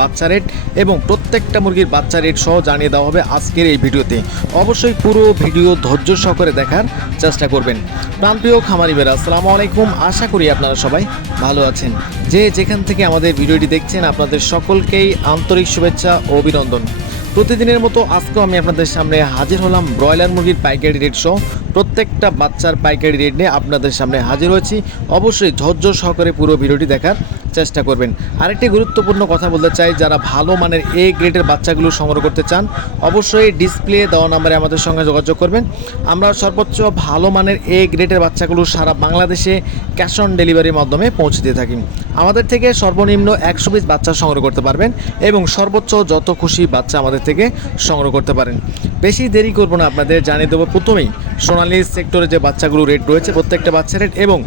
বাচ্চা রেট এবং প্রত্যেকটা মুরগির বাচ্চা রেট সহ জানিয়ে দেওয়া হবে আজকের এই ভিডিওতে। অবশ্যই পুরো ভিডিও ধৈর্য সহকারে দেখার চেষ্টা করবেন। প্রাণপ্রিয় খামারি বেরা আসসালামু আলাইকুম। আশা করি আপনারা সবাই ভালো আছেন। যে যেখান থেকে আমাদের ভিডিওটি দেখছেন, আপনাদের সকলকেই আন্তরিক শুভেচ্ছা ও অভিনন্দন। প্রতিদিনের মতো আজকেও আমি আপনাদের সামনে হাজির হলাম ব্রয়লার মুরগির পাইকারি রেট সহ প্রত্যেকটা বাচ্চার পাইকারি রেট নিয়ে আপনাদের সামনে হাজির হয়েছি। অবশ্যই ধৈর্য সহকারে পুরো ভিডিওটি দেখার চেষ্টা করবেন। আরেকটি গুরুত্বপূর্ণ কথা বলতে চাই, যারা ভালো মানের এ গ্রেডের বাচ্চাগুলো সংগ্রহ করতে চান, অবশ্যই ডিসপ্লে দেওয়া নাম্বারে আমাদের সঙ্গে যোগাযোগ করবেন। আমরা সর্বোচ্চ ভালো মানের এ গ্রেডের বাচ্চাগুলো সারা বাংলাদেশে ক্যাশ অন ডেলিভারির মাধ্যমে পৌঁছে দিয়ে থাকি। আমাদের থেকে সর্বনিম্ন একশো পিস বাচ্চা সংগ্রহ করতে পারবেন এবং সর্বোচ্চ যত খুশি বাচ্চা আমাদের থেকে সংগ্রহ করতে পারেন। বেশি দেরি করব না আপনাদের জানিয়ে দেবো প্রথমেই সোনালী সেক্টরে যে বাচ্চাগুলো রেট রয়েছে, প্রত্যেকটা বাচ্চা রেট এবং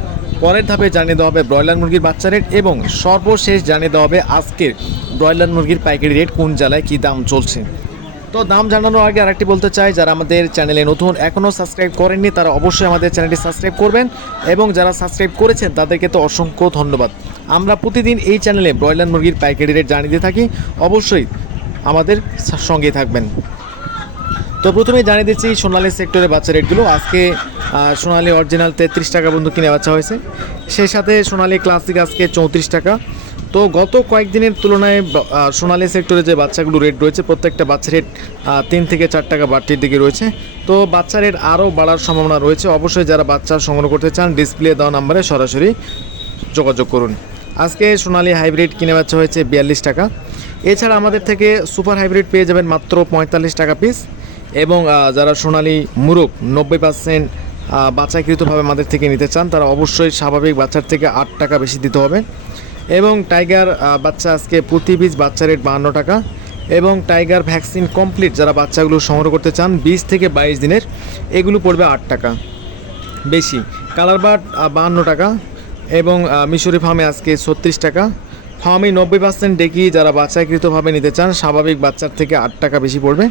পরের ধাপে জানিয়ে দেওয়া হবে ব্রয়লার মুরগির বাচ্চা রেট এবং সর্বশেষ জানিয়ে দেওয়া হবে আজকের ব্রয়লার মুরগির পাইকারি রেট কোন জেলায় কী দাম চলছে। তো দাম জানানোর আগে আরেকটি বলতে চাই, যারা আমাদের চ্যানেলে নতুন এখনও সাবস্ক্রাইব করেননি, তারা অবশ্যই আমাদের চ্যানেলটি সাবস্ক্রাইব করবেন এবং যারা সাবস্ক্রাইব করেছেন, তাদেরকে তো অসংখ্য ধন্যবাদ। আমরা প্রতিদিন এই চ্যানেলে ব্রয়লার মুরগির পাইকারি রেট জানিয়ে দিয়ে থাকি। অবশ্যই আমাদের সঙ্গে থাকবেন। তো প্রথমে জানিয়ে দিচ্ছি, সোনালী সেক্টরের বাচ্চা রেটগুলো আজকে সোনালী অরিজিনাল তেত্রিশ টাকা বন্ধু কিনে বাচ্চা হয়েছে। সেই সাথে সোনালী ক্লাসিক আজকে চৌত্রিশ টাকা। তো গত কয়েকদিনের তুলনায় সোনালী সেক্টরে যে বাচ্চাগুলো রেট রয়েছে, প্রত্যেকটা বাচ্চা রেট তিন থেকে চার টাকা বাড়তির দিকে রয়েছে। তো বাচ্চা রেট আরও বাড়ার সম্ভাবনা রয়েছে। অবশ্যই যারা বাচ্চা সংগ্রহ করতে চান ডিসপ্লে দেওয়া নাম্বারে সরাসরি যোগাযোগ করুন। আজকে সোনালী হাইব্রিড কিনে বাচ্চা হয়েছে বিয়াল্লিশ টাকা। এছাড়া আমাদের থেকে সুপার হাইব্রিড পেয়ে যাবেন মাত্র পঁয়তাল্লিশ টাকা পিস এবং যারা সোনালী মুরগ নব্বই পার্সেন্ট বাচ্চাকৃতভাবে আমাদের থেকে নিতে চান, তারা অবশ্যই স্বাভাবিক বাচ্চার থেকে আট টাকা বেশি দিতে হবে। এবং টাইগার বাচ্চা আজকে প্রতি বীজ বাচ্চা রেট বাহান্ন টাকা। এবং টাইগার ভ্যাকসিন কমপ্লিট যারা বাচ্চাগুলো সংগ্রহ করতে চান, বিশ থেকে বাইশ দিনের, এগুলো পড়বে আট টাকা। বেশি। কালার বাট বাহান্ন টাকা। এবং মিশরি ফার্মে আজকে ছত্রিশ টাকা। ফার্মে নব্বই পার্সেন্ট ডেকি যারা বাচ্চাকৃতভাবে নিতে চান, স্বাভাবিক বাচ্চার থেকে আট টাকা বেশি পড়বে।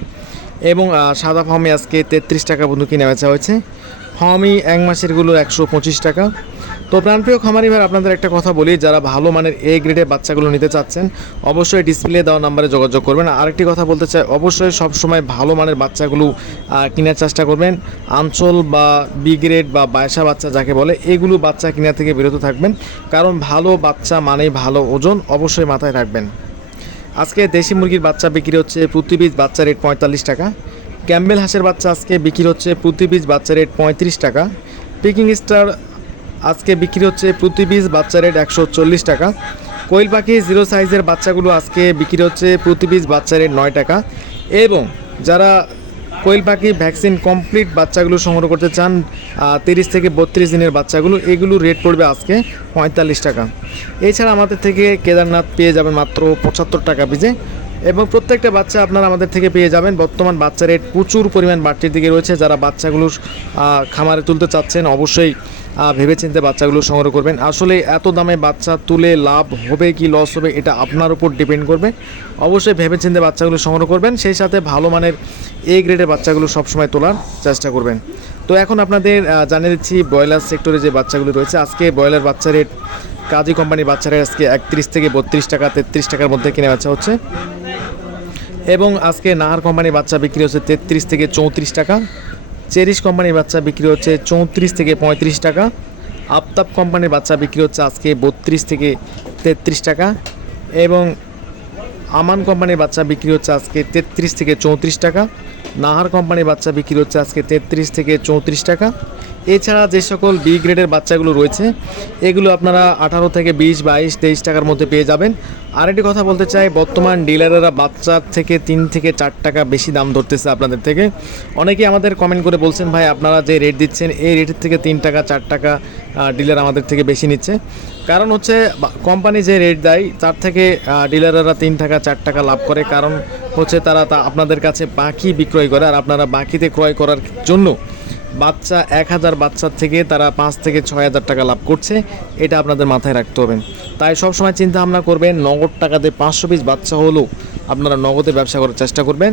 এবং সাদা ফার্মে আজকে তেত্রিশ টাকা বন্ধু কিনে বেচা হয়েছে। ফার্মি এক মাসেরগুলো একশো পঁচিশ টাকা। তো প্রাণপ্রিয় খামারি ভাই আপনাদের একটা কথা বলি, যারা ভালো মানের এ গ্রেডের বাচ্চাগুলো নিতে চাচ্ছেন, অবশ্যই ডিসপ্লে দেওয়া নাম্বারে যোগাযোগ করবেন। আরেকটি কথা বলতে চাই, অবশ্যই সবসময় ভালো মানের বাচ্চাগুলো কেনার চেষ্টা করবেন। আঞ্চল বা বি গ্রেড বা বায়সা বাচ্চা যাকে বলে, এগুলো বাচ্চা কেনা থেকে বিরত থাকবেন। কারণ ভালো বাচ্চা মানেই ভালো ওজন, অবশ্যই মাথায় রাখবেন। আজকে দেশি মুরগির বাচ্চা বিক্রি হচ্ছে প্রতি বাচ্চা রেট পঁয়তাল্লিশ টাকা। ক্যাম্বেল হাঁসের বাচ্চা আজকে বিক্রি হচ্ছে প্রতি পিস বাচ্চা রেট পঁয়ত্রিশ টাকা। পিকিং স্টার আজকে বিক্রি হচ্ছে প্রতি পিস বাচ্চা রেট একশো চল্লিশ টাকা। কোয়েল পাখি জিরো সাইজের বাচ্চাগুলো আজকে বিক্রি হচ্ছে প্রতি পিস বাচ্চা রেট নয় টাকা। এবং যারা কোয়েল পাখি ভ্যাকসিন কমপ্লিট বাচ্চাগুলো সংগ্রহ করতে চান তিরিশ থেকে বত্রিশ দিনের বাচ্চাগুলো, এগুলো রেট পড়বে আজকে পঁয়তাল্লিশ টাকা। এছাড়া আমাদের থেকে কেদারনাথ পেয়ে যাবেন মাত্র পঁচাত্তর টাকা পিজে এবং প্রত্যেকটা বাচ্চা আপনারা আমাদের থেকে পেয়ে যাবেন। বর্তমান বাচ্চা রেট প্রচুর পরিমাণ বাড়তির দিকে রয়েছে। যারা বাচ্চাগুলো আহ, খামারে তুলতে চাচ্ছেন অবশ্যই ভেবেচিন্তে বাচ্চাগুলো সংগ্রহ করবেন। আসলে এত দামে বাচ্চা তুলে লাভ হবে কি লস হবে এটা আপনার উপর ডিপেন্ড করবে। অবশ্যই ভেবেচিন্তে বাচ্চাগুলো সংগ্রহ করবেন। সেই সাথে ভালো মানের এ গ্রেডের বাচ্চাগুলো সবসময় তোলার চেষ্টা করবেন। তো এখন আপনাদের জানিয়ে দিচ্ছি ব্রয়লার সেক্টরে যে বাচ্চাগুলো রয়েছে আজকে ব্রয়লার বাচ্চা রেট কাজী কোম্পানির বাচ্চারা আজকে একত্রিশ থেকে বত্রিশ টাকা তেত্রিশ টাকার মধ্যে কিনে বাচ্চা হচ্ছে। এবং আজকে নাহার কোম্পানির বাচ্চা বিক্রি হচ্ছে তেত্রিশ থেকে চৌত্রিশ টাকা, চেরিশ কোম্পানির বাচ্চা বিক্রি হচ্ছে চৌত্রিশ থেকে পঁয়ত্রিশ টাকা, আফতাব কোম্পানির বাচ্চা বিক্রি হচ্ছে আজকে বত্রিশ থেকে তেত্রিশ টাকা এবং আমান কোম্পানির বাচ্চা বিক্রি হচ্ছে আজকে তেত্রিশ থেকে চৌত্রিশ টাকা, নাহার কোম্পানির বাচ্চা বিক্রি হচ্ছে আজকে তেত্রিশ থেকে চৌত্রিশ টাকা এছাড়া যে সকল বি গ্রেডের বাচ্চাগুলো রয়েছে, এগুলো আপনারা আঠারো থেকে বিশ, বাইশ, তেইশ টাকার মধ্যে পেয়ে যাবেন। আরেকটি কথা বলতে চাই, বর্তমান ডিলারেরা বাচ্চার থেকে তিন থেকে চার টাকা বেশি দাম ধরতেছে আপনাদের থেকে। অনেকেই আমাদের কমেন্ট করে বলছেন, ভাই, আপনারা যে রেট দিচ্ছেন, এই রেটের থেকে তিন টাকা, চার টাকা ডিলার আমাদের থেকে বেশি নিচ্ছে। কারণ হচ্ছে কোম্পানি যে রেট দেয়, তার থেকে ডিলাররা তিন টাকা, চার টাকা লাভ করে। কারণ হচ্ছে তারা তা আপনাদের কাছে বাকি বিক্রয় করে, আর আপনারা বাকিতে ক্রয় করার জন্য বাচ্চা এক হাজার বাচ্চার থেকে তারা পাঁচ থেকে ছয় হাজার টাকা লাভ করছে, এটা আপনাদের মাথায় রাখতে হবে। তাই সবসময় চিন্তা ভাবনা করবেন, নগদ টাকাতে পাঁচশো পিস বাচ্চা হলেও আপনারা নগদে ব্যবসা করার চেষ্টা করবেন।